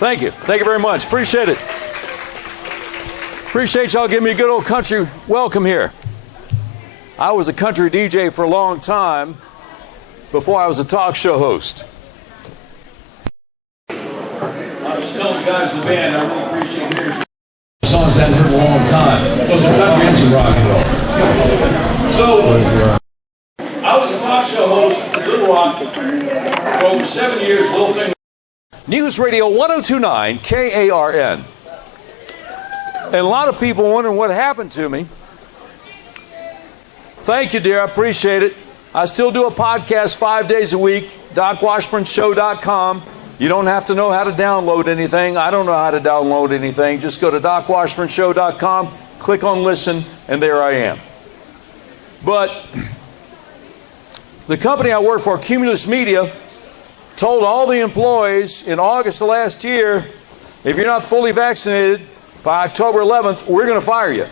Thank you. Thank you very much. Appreciate it. Appreciate y'all giving me a good old country welcome here. I was a country DJ for a long time before I was a talk show host. I was just telling the guys in the band, I really appreciate hearing songs I hadn't heard in a long time. Both some country and some rock and roll. So, I was a talk show host for Little Rock for over 7 years. Little thing. News Radio 1029 KARN. And a lot of people wondering what happened to me. Thank you, dear. I appreciate it. I still do a podcast 5 days a week, DocWashburnShow.com. You don't have to know how to download anything. I don't know how to download anything. Just go to DocWashburnShow.com, click on listen, and there I am. But the company I work for, Cumulus Media, told all the employees in August of last year, if you're not fully vaccinated by October 11th, we're going to fire you.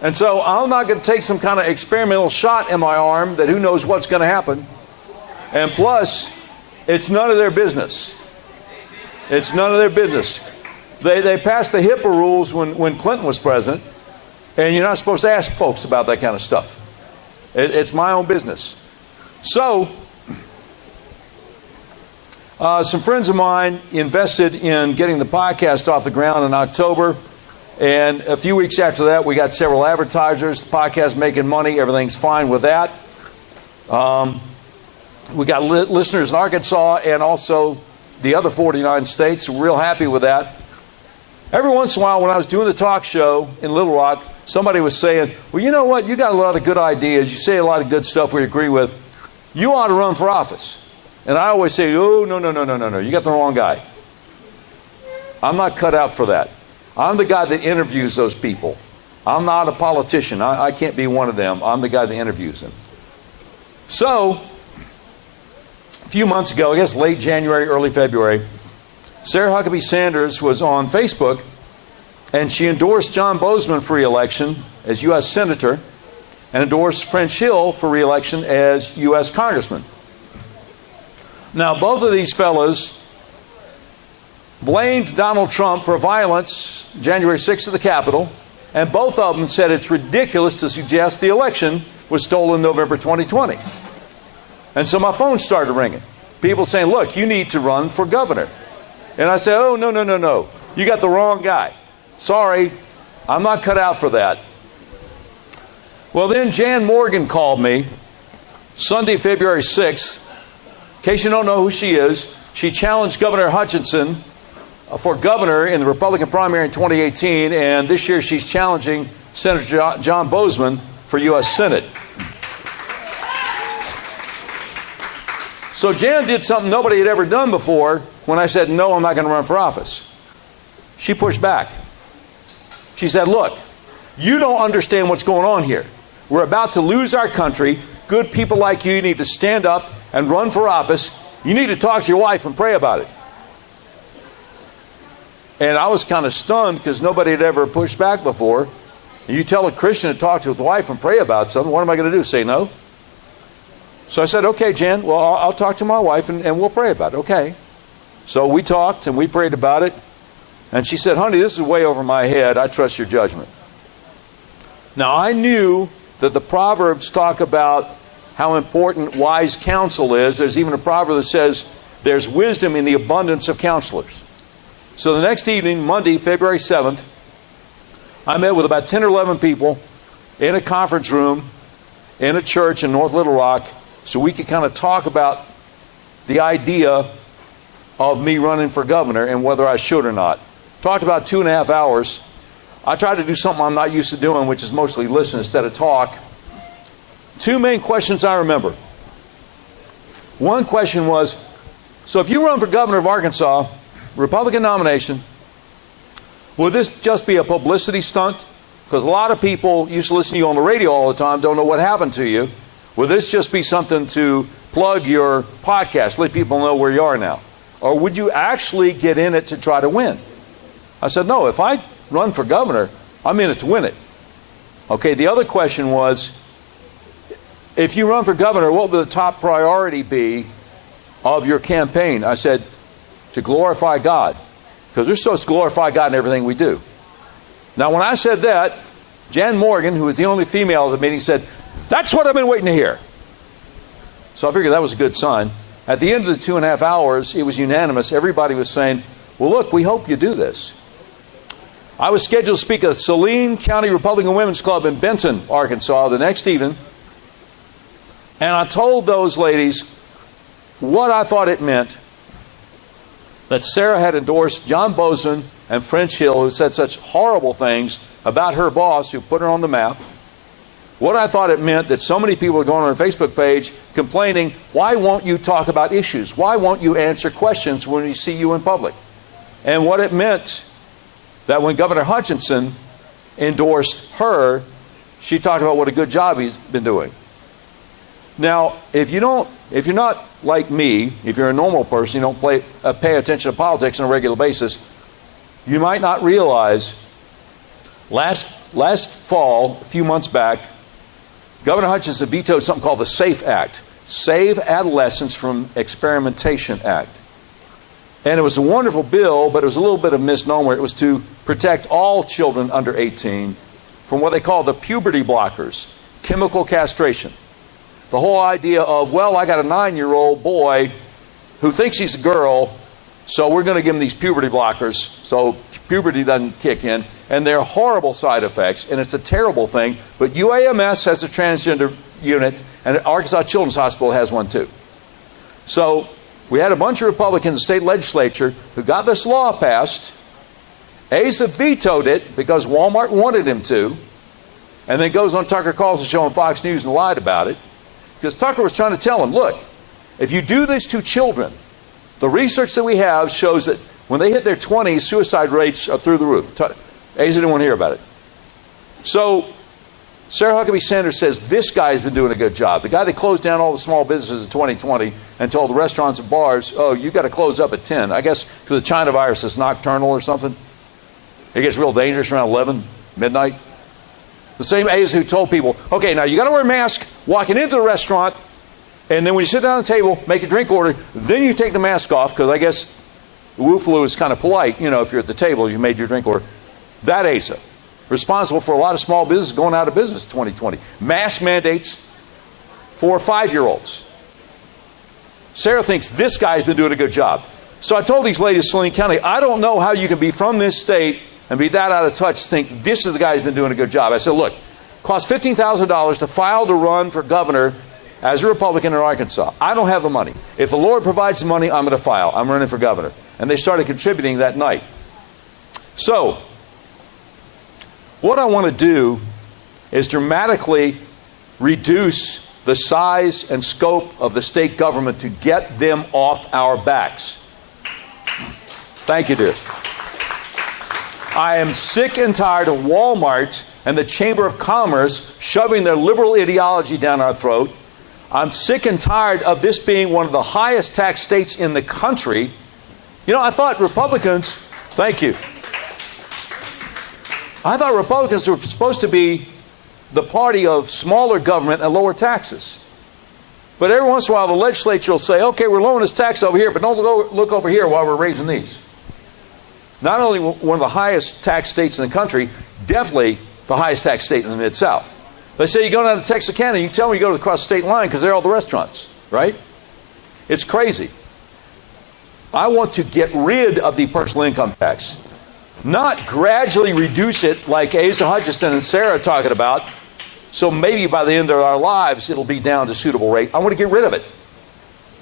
And so I'm not going to take some kind of experimental shot in my arm that who knows what's going to happen. And plus, it's none of their business. It's none of their business. They passed the HIPAA rules when Clinton was president, and you're not supposed to ask folks about that kind of stuff. It's my own business. So, some friends of mine invested in getting the podcast off the ground in October. And a few weeks after that, we got several advertisers. The podcast making money. Everything's fine with that. We got listeners in Arkansas and also the other 49 states. We're real happy with that. Every once in a while, when I was doing the talk show in Little Rock, somebody was saying, well, you know what? You got a lot of good ideas. You say a lot of good stuff we agree with. You ought to run for office. And I always say, oh, no. You got the wrong guy. I'm not cut out for that. I'm the guy that interviews those people. I'm not a politician. I can't be one of them. I'm the guy that interviews them. So, a few months ago, I guess late January, early February, Sarah Huckabee Sanders was on Facebook, and she endorsed John Boozman for re-election as U.S. Senator and endorsed French Hill for re-election as U.S. Congressman. Now, both of these fellas blamed Donald Trump for violence January 6th at the Capitol, and both of them said it's ridiculous to suggest the election was stolen November 2020. And so my phone started ringing. People saying, look, you need to run for governor. And I said, oh, no. You got the wrong guy. Sorry, I'm not cut out for that. Well, then Jan Morgan called me Sunday, February 6th. In case you don't know who she is, she challenged Governor Hutchinson for governor in the Republican primary in 2018, and this year she's challenging Senator John Boozman for U.S. Senate. So Jan did something nobody had ever done before when I said, no, I'm not going to run for office. She pushed back. She said, look, you don't understand what's going on here. We're about to lose our country. Good people like you need to stand up and run for office. You need to talk to your wife and pray about it. And I was kind of stunned because nobody had ever pushed back before. You tell a Christian to talk to his wife and pray about something, what am I going to do? Say no? So I said, okay, Jan, well, I'll talk to my wife and we'll pray about it. Okay. So we talked and we prayed about it. And she said, honey, this is way over my head. I trust your judgment. Now, I knew that the Proverbs talk about how important wise counsel is. There's even a proverb that says there's wisdom in the abundance of counselors. So the next evening, Monday, February 7th, I met with about 10 or 11 people in a conference room in a church in North Little Rock so we could kind of talk about the idea of me running for governor and whether I should or not. Talked about 2.5 hours. I tried to do something I'm not used to doing, which is mostly listen instead of talk. Two main questions I remember. One question was, so if you run for governor of Arkansas, Republican nomination, will this just be a publicity stunt? Because a lot of people used to listen to you on the radio all the time, don't know what happened to you. Will this just be something to plug your podcast, let people know where you are now? Or would you actually get in it to try to win? I said, no, if I run for governor, I'm in it to win it. Okay, the other question was, if you run for governor, what will the top priority be of your campaign? I said, to glorify God, because we're supposed to glorify God in everything we do. Now, when I said that, Jan Morgan, who was the only female at the meeting, said, "That's what I've been waiting to hear." So I figured that was a good sign. At the end of the 2.5 hours, it was unanimous. Everybody was saying, "Well, look, we hope you do this." I was scheduled to speak at Saline County Republican Women's Club in Benton, Arkansas, the next evening. And I told those ladies what I thought it meant that Sarah had endorsed John Bozeman and French Hill, who said such horrible things about her boss, who put her on the map. What I thought it meant that so many people were going on her Facebook page complaining, "Why won't you talk about issues? Why won't you answer questions when we see you in public?" And what it meant that when Governor Hutchinson endorsed her, she talked about what a good job he's been doing. Now, if you're not like me, if you're a normal person, you don't pay attention to politics on a regular basis, you might not realize last fall, a few months back, Governor Hutchinson vetoed something called the SAFE Act, Save Adolescents from Experimentation Act. And it was a wonderful bill, but it was a little bit of a misnomer. It was to protect all children under 18 from what they call the puberty blockers, chemical castration. The whole idea of, well, I got a 9-year-old boy who thinks he's a girl, so we're going to give him these puberty blockers so puberty doesn't kick in. And they're horrible side effects, and it's a terrible thing. But UAMS has a transgender unit, and Arkansas Children's Hospital has one too. So we had a bunch of Republicans in the state legislature who got this law passed. Asa vetoed it because Walmart wanted him to, and then goes on Tucker Carlson show on Fox News and lied about it. Because Tucker was trying to tell him, look, if you do this to children, the research that we have shows that when they hit their 20s, suicide rates are through the roof. Asa didn't want to hear about it. So Sarah Huckabee Sanders says this guy's been doing a good job. The guy that closed down all the small businesses in 2020 and told the restaurants and bars, oh, you got to close up at 10. I guess because the China virus is nocturnal or something. It gets real dangerous around 11, midnight. The same Asa who told people, okay, now you got to wear a mask walking into the restaurant, and then when you sit down at the table, make a drink order, then you take the mask off, because I guess the Wu flu is kind of polite, you know, if you're at the table, you made your drink order. That Asa, responsible for a lot of small businesses going out of business in 2020. Mask mandates for 5-year-olds. Sarah thinks this guy's been doing a good job. So I told these ladies in Saline County, I don't know how you can be from this state and be that out of touch, think this is the guy who's been doing a good job. I said, look, it costs $15,000 to file to run for governor as a Republican in Arkansas. I don't have the money. If the Lord provides the money, I'm going to file. I'm running for governor. And they started contributing that night. So what I want to do is dramatically reduce the size and scope of the state government to get them off our backs. Thank you, dear. I am sick and tired of Walmart and the Chamber of Commerce shoving their liberal ideology down our throat. I'm sick and tired of this being one of the highest tax states in the country. You know, I thought Republicans, thank you. I thought Republicans were supposed to be the party of smaller government and lower taxes. But every once in a while, the legislature will say, okay, we're lowering this tax over here, but don't look over here while we're raising these. Not only one of the highest tax states in the country, definitely the highest tax state in the Mid-South. They say you go down to Texarkana, you tell them you go across the state line because there are all the restaurants, right? It's crazy. I want to get rid of the personal income tax. Not gradually reduce it like Asa Hutchinson and Sarah are talking about, so maybe by the end of our lives it'll be down to a suitable rate. I want to get rid of it.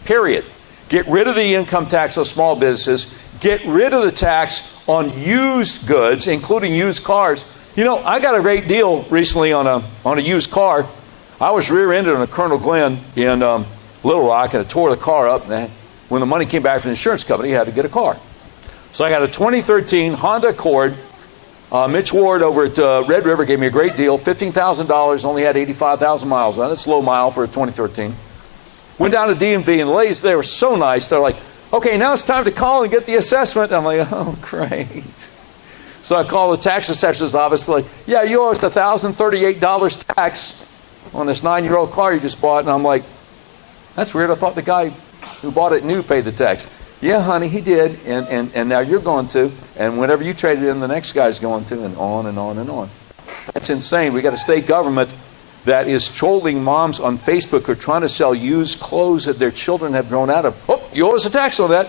Period. Get rid of the income tax on small businesses. Get rid of the tax on used goods, including used cars. You know, I got a great deal recently on a used car. I was rear-ended on a Colonel Glenn in Little Rock, and I tore the car up. And when the money came back from the insurance company, I had to get a car. So I got a 2013 Honda Accord. Mitch Ward over at Red River gave me a great deal, $15,000, only had 85,000 miles on it. It's low mile for a 2013. Went down to DMV, and the ladies there were so nice. They're like, okay, now it's time to call and get the assessment. I'm like, oh, great. So I call the tax assessor's office. They're like, yeah, you owe us the $1,038 tax on this 9-year-old car you just bought. And I'm like, that's weird. I thought the guy who bought it knew paid the tax. Yeah, honey, he did. And now you're going to. And whenever you trade it in, the next guy's going to, and on and on and on. That's insane. We got a state government that is trolling moms on Facebook who are trying to sell used clothes that their children have grown out of. Oh, you owe us a tax on that.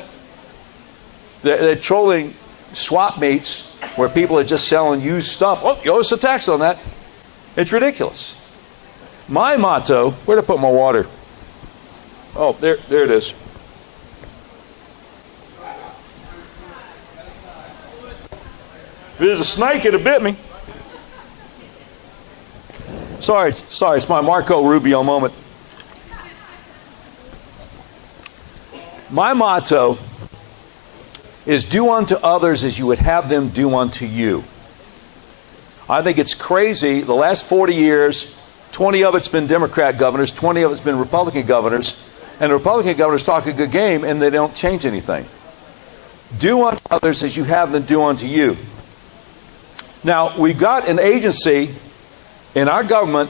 They're trolling swap meets where people are just selling used stuff. Oh, you owe us a tax on that. It's ridiculous. My motto, where did I put my water? Oh, there it is. If there's a snake, it'd have bit me. Sorry, it's my Marco Rubio moment. My motto is do unto others as you would have them do unto you. I think it's crazy. The last 40 years, 20 of it's been Democrat governors, 20 of it's been Republican governors, and the Republican governors talk a good game and they don't change anything. Do unto others as you have them do unto you. Now, we've got an agency in our government,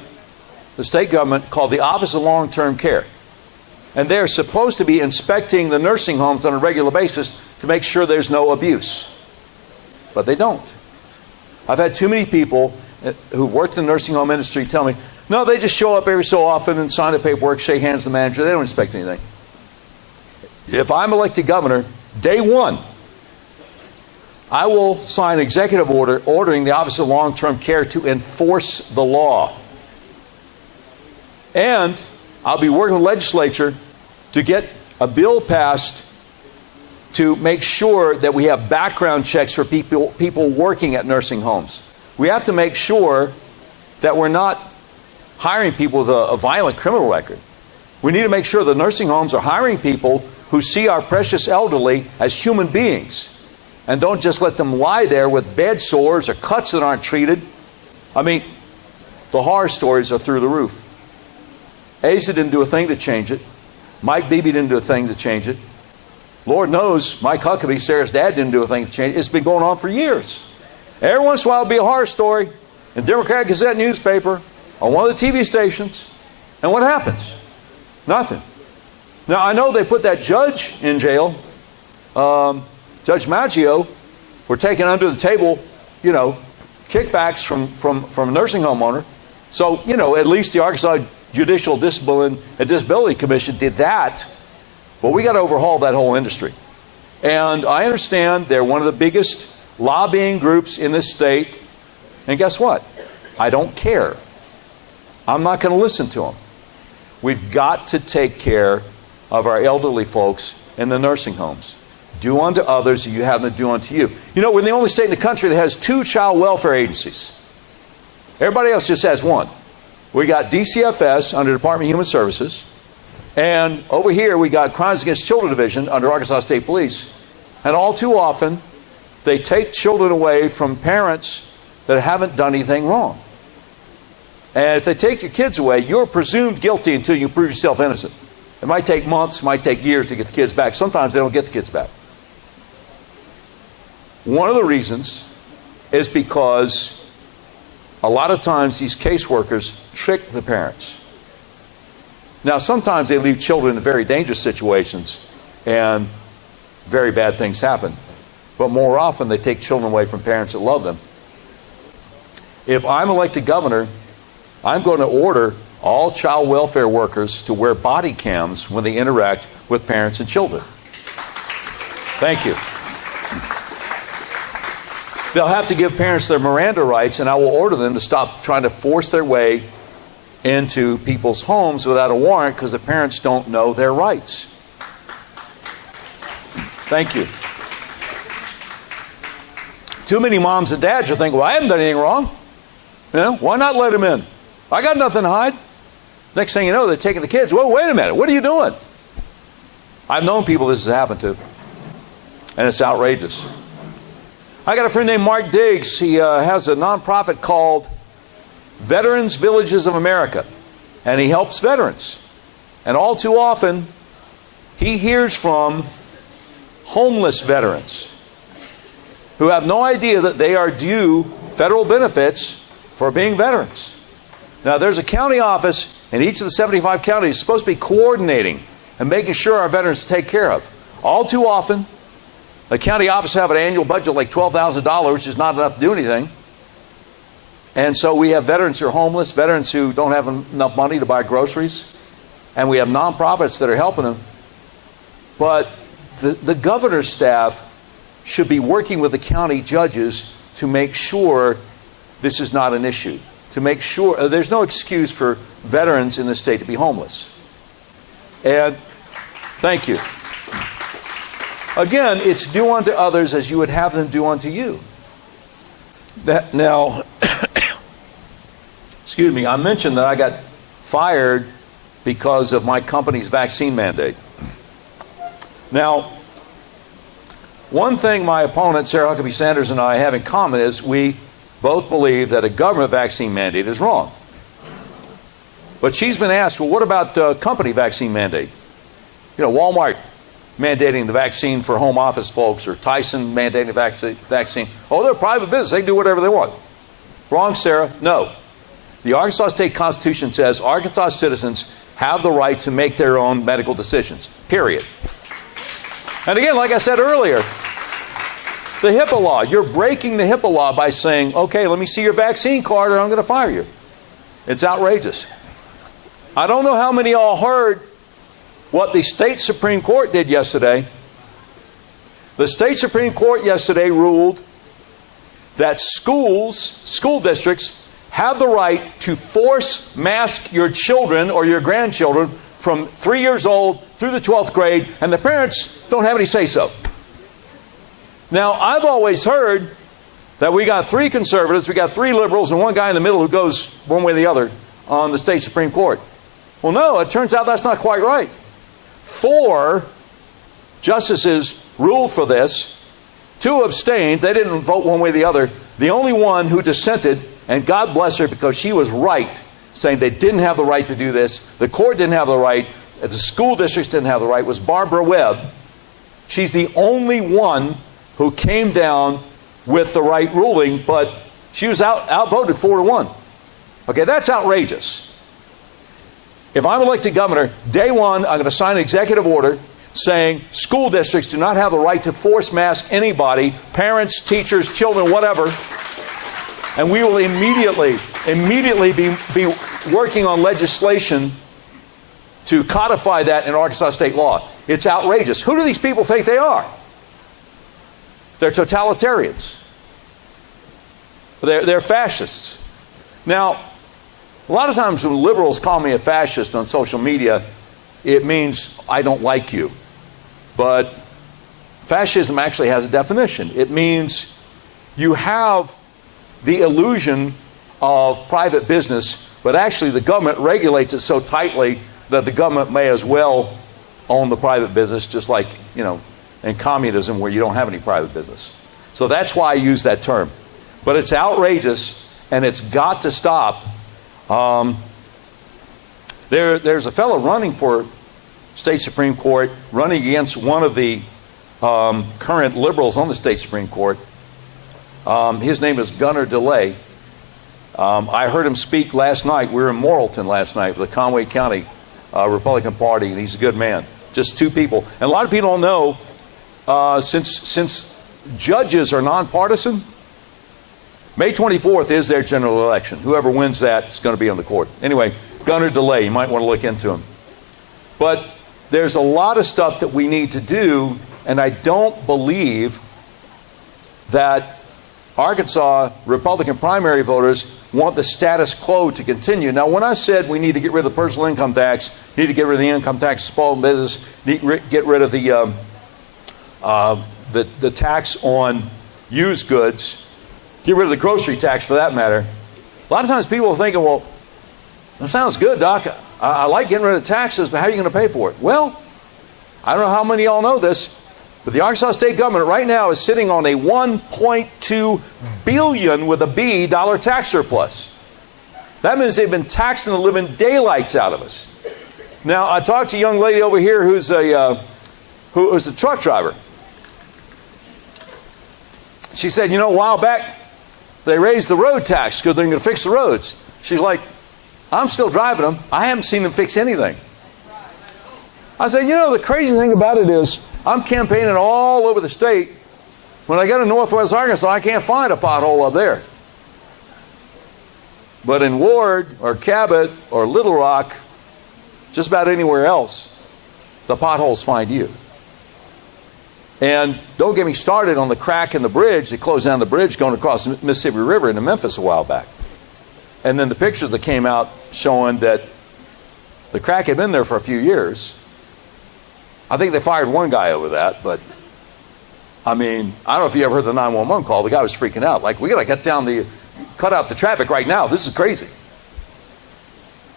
the state government, called the Office of Long-Term Care. And they're supposed to be inspecting the nursing homes on a regular basis to make sure there's no abuse. But they don't. I've had too many people who've worked in the nursing home industry tell me, no, they just show up every so often and sign the paperwork, shake hands with the manager. They don't inspect anything. If I'm elected governor, day one, I will sign an executive order ordering the Office of Long-Term Care to enforce the law. And I'll be working with the legislature to get a bill passed to make sure that we have background checks for people working at nursing homes. We have to make sure that we're not hiring people with a violent criminal record. We need to make sure the nursing homes are hiring people who see our precious elderly as human beings and don't just let them lie there with bed sores or cuts that aren't treated. I mean, the horror stories are through the roof. Asa didn't do a thing to change it. Mike Beebe didn't do a thing to change it. Lord knows Mike Huckabee, Sarah's dad, didn't do a thing to change it. It's been going on for years. Every once in a while it'll be a horror story in Democrat Gazette newspaper on one of the TV stations. And what happens? Nothing. Now, I know they put that judge in jail, Judge Maggio, for taking under the table, kickbacks from a nursing home owner. So, at least the Arkansas Judicial Discipline and Disability Commission did that. But we got to overhaul that whole industry. And I understand they're one of the biggest lobbying groups in this state. And guess what? I don't care. I'm not going to listen to them. We've got to take care of our elderly folks in the nursing homes. Do unto others as you have them do unto you. We're the only state in the country that has 2 child welfare agencies. Everybody else just has one. We got DCFS under Department of Human Services. And over here we got Crimes Against Children Division under Arkansas State Police. And all too often, they take children away from parents that haven't done anything wrong. And if they take your kids away, you're presumed guilty until you prove yourself innocent. It might take months, might take years to get the kids back. Sometimes they don't get the kids back. One of the reasons is because a lot of times these caseworkers trick the parents. Now, sometimes they leave children in very dangerous situations and very bad things happen. But more often they take children away from parents that love them. If I'm elected governor, I'm going to order all child welfare workers to wear body cams when they interact with parents and children. Thank you. They'll have to give parents their Miranda rights, and I will order them to stop trying to force their way into people's homes without a warrant because the parents don't know their rights. Thank you. Too many moms and dads are thinking, well, I haven't done anything wrong. Why not let them in? I got nothing to hide. Next thing you know, they're taking the kids. Well, wait a minute. What are you doing? I've known people this has happened to, and it's outrageous. I got a friend named Mark Diggs. He has a nonprofit called Veterans Villages of America, and he helps veterans. And all too often, he hears from homeless veterans who have no idea that they are due federal benefits for being veterans. Now, there's a county office in each of the 75 counties supposed to be coordinating and making sure our veterans are taken care of. All too often, the county office have an annual budget like $12,000, which is not enough to do anything. And so we have veterans who are homeless, veterans who don't have enough money to buy groceries, and we have nonprofits that are helping them. But the governor's staff should be working with the county judges to make sure this is not an issue, to make sure there's no excuse for veterans in the state to be homeless. And thank you. Again, it's do unto others as you would have them do unto you. Now, excuse me, I mentioned that I got fired because of my company's vaccine mandate. Now, one thing my opponent, Sarah Huckabee Sanders, and I have in common is we both believe that a government vaccine mandate is wrong. But she's been asked, well, what about company vaccine mandate? You know, Walmart mandating the vaccine for home office folks, or Tyson mandating the vaccine. Oh, they're a private business. They can do whatever they want. Wrong, Sarah. No. The Arkansas State Constitution says Arkansas citizens have the right to make their own medical decisions, period. And again, like I said earlier, the HIPAA law, you're breaking the HIPAA law by saying, okay, let me see your vaccine card or I'm going to fire you. It's outrageous. I don't know how many of y'all heard what the state Supreme Court did yesterday. The state Supreme Court yesterday ruled that school districts have the right to force mask your children or your grandchildren from 3 years old through the 12th grade, and the parents don't have any say-so. Now, I've always heard that we got 3 conservatives, we got 3 liberals, and one guy in the middle who goes one way or the other on the state Supreme Court. Well, no, it turns out that's not quite right. 4 justices ruled for this, 2 abstained. They didn't vote one way or the other. The only one who dissented, and God bless her because she was right, saying they didn't have the right to do this, the court didn't have the right, the school districts didn't have the right, was Barbara Webb. She's the only one who came down with the right ruling, but she was outvoted 4-1. Okay, that's outrageous. If I'm elected governor, day one, I'm going to sign an executive order saying school districts do not have the right to force mask anybody, parents, teachers, children, whatever. And we will immediately be working on legislation to codify that in Arkansas state law. It's outrageous. Who do these people think they are? They're totalitarians. They're fascists. Now, a lot of times when liberals call me a fascist on social media, it means I don't like you. But fascism actually has a definition. It means you have the illusion of private business, but actually the government regulates it so tightly that the government may as well own the private business, just like, you know, in communism where you don't have any private business. So that's why I use that term. But it's outrageous, and it's got to stop. There's a fellow running for state Supreme Court, running against one of the current liberals on the state Supreme Court. His name is Gunnar DeLay. I heard him speak last night. We were in Morrilton last night with the Conway County Republican Party, and he's a good man. Just 2 people. And a lot of people don't know, since judges are nonpartisan, May 24th is their general election. Whoever wins that is going to be on the court. Anyway, Gunnar DeLay, you might want to look into him. But there's a lot of stuff that we need to do, and I don't believe that Arkansas Republican primary voters want the status quo to continue. Now, when I said we need to get rid of the personal income tax, need to get rid of the income tax for small business, need to get rid of the tax on used goods, get rid of the grocery tax for that matter. A lot of times people are thinking, well, that sounds good, Doc. I like getting rid of taxes, but how are you going to pay for it? Well, I don't know how many of y'all know this, but the Arkansas state government right now is sitting on a $1.2 billion with a B dollar tax surplus. That means they've been taxing the living daylights out of us. Now, I talked to a young lady over here who's a truck driver. She said, you know, a while back, they raised the road tax because they're going to fix the roads. She's like, I'm still driving them. I haven't seen them fix anything. I said, you know, the crazy thing about it is, I'm campaigning all over the state. When I go to Northwest Arkansas, I can't find a pothole up there. But in Ward or Cabot or Little Rock, just about anywhere else, the potholes find you. And don't get me started on the crack in the bridge. They closed down the bridge going across the Mississippi River into Memphis a while back. And then the pictures that came out showing that the crack had been there for a few years. I think they fired one guy over that, but I mean, I don't know if you ever heard the 911 call. The guy was freaking out. Like, we got to cut out the traffic right now. This is crazy.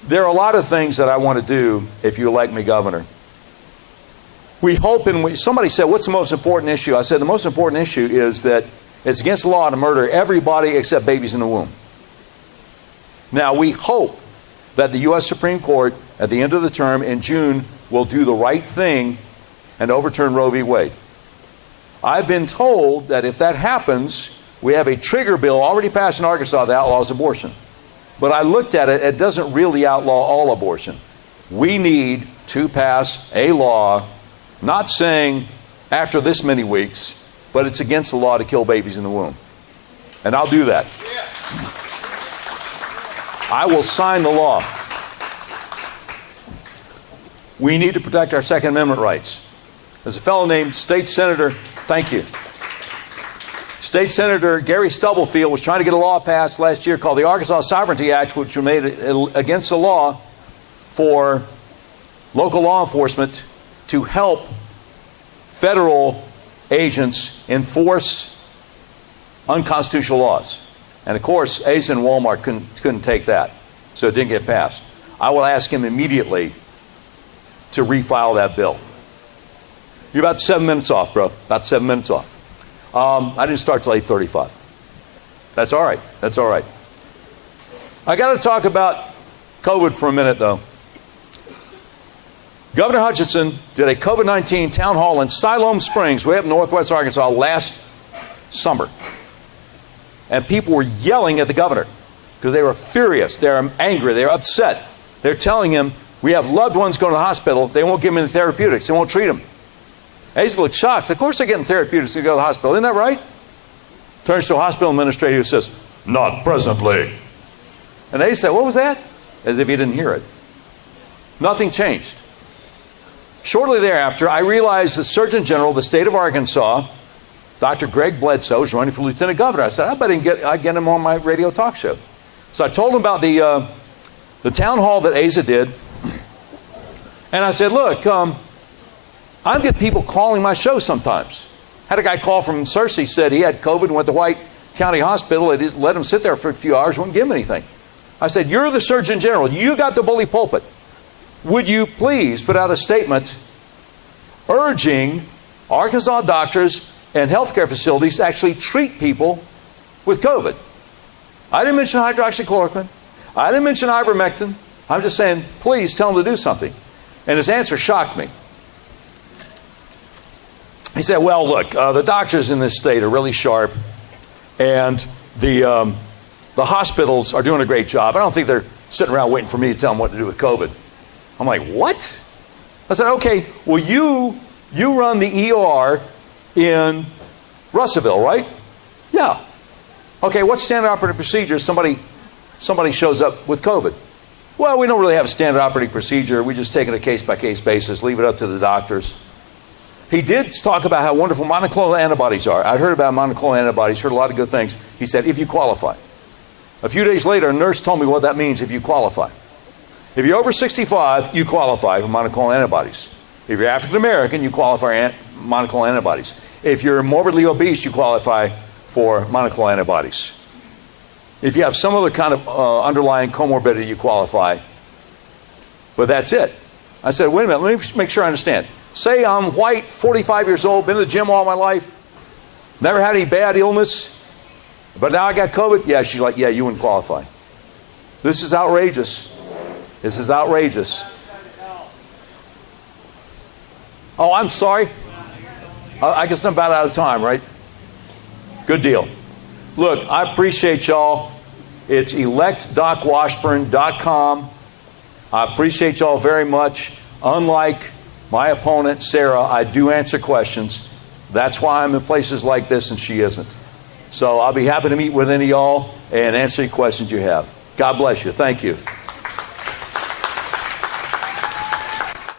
There are a lot of things that I want to do if you elect me governor. We hope, and somebody said, what's the most important issue? I said, the most important issue is that it's against the law to murder everybody except babies in the womb. Now, we hope that the U.S. Supreme Court, at the end of the term in June, will do the right thing and overturn Roe v. Wade. I've been told that if that happens, we have a trigger bill already passed in Arkansas that outlaws abortion. But I looked at it, it doesn't really outlaw all abortion. We need to pass a law, not saying after this many weeks, but it's against the law to kill babies in the womb. And I'll do that. I will sign the law. We need to protect our Second Amendment rights. There's a fellow named State Senator, thank you. State Senator Gary Stubblefield was trying to get a law passed last year called the Arkansas Sovereignty Act, which was made against the law for local law enforcement to help federal agents enforce unconstitutional laws. And of course, Asa and Walmart couldn't take that, so it didn't get passed. I will ask him immediately to refile that bill. You're about 7 minutes off, bro. About 7 minutes off. I didn't start till 8:35. That's all right. That's all right. I got to talk about COVID for a minute, though. Governor Hutchinson did a COVID-19 town hall in Siloam Springs, way up in northwest Arkansas, last summer. And people were yelling at the governor because they were furious. They're angry. They're upset. They're telling him, we have loved ones going to the hospital. They won't give them any therapeutics. They won't treat them. Asa looked shocked. Of course they're getting therapeutics to go to the hospital. Isn't that right? Turns to a hospital administrator who says, not presently. And Asa said, what was that? As if he didn't hear it. Nothing changed. Shortly thereafter, I realized the Surgeon General of the state of Arkansas, Dr. Greg Bledsoe, is running for lieutenant governor. I said, I bet I'd get him on my radio talk show. So I told him about the town hall that Asa did. And I said, look, I get people calling my show sometimes. Had a guy call from Searcy, said he had COVID and went to White County Hospital. They just let him sit there for a few hours, wouldn't give him anything. I said, you're the Surgeon General. You got the bully pulpit. Would you please put out a statement urging Arkansas doctors and healthcare facilities to actually treat people with COVID? I didn't mention hydroxychloroquine. I didn't mention ivermectin. I'm just saying, please tell them to do something. And his answer shocked me. He said, well, look, the doctors in this state are really sharp, and the hospitals are doing a great job. I don't think they're sitting around waiting for me to tell them what to do with COVID. I'm like, what? I said, okay, well, you run the ER in Russellville, right? Yeah. Okay, what's standard operating procedure if somebody shows up with COVID? Well, we don't really have a standard operating procedure. We just take it a case-by-case basis, leave it up to the doctors. He did talk about how wonderful monoclonal antibodies are. I'd heard about monoclonal antibodies, heard a lot of good things. He said, if you qualify. A few days later, a nurse told me what that means if you qualify. If you're over 65, you qualify for monoclonal antibodies. If you're African American, you qualify for monoclonal antibodies. If you're morbidly obese, you qualify for monoclonal antibodies. If you have some other kind of underlying comorbidity, you qualify. But that's it. I said, wait a minute, let me make sure I understand. Say I'm white, 45 years old, been to the gym all my life, never had any bad illness, but now I got COVID. Yeah, she's like, yeah, you wouldn't qualify. This is outrageous. This is outrageous. Oh, I'm sorry. I guess I'm about out of time, right? Good deal. Look, I appreciate y'all. It's electdocwashburn.com. I appreciate y'all very much. Unlike My opponent, Sarah, I do answer questions. That's why I'm in places like this and she isn't. So I'll be happy to meet with any of y'all and answer any questions you have. God bless you. Thank you.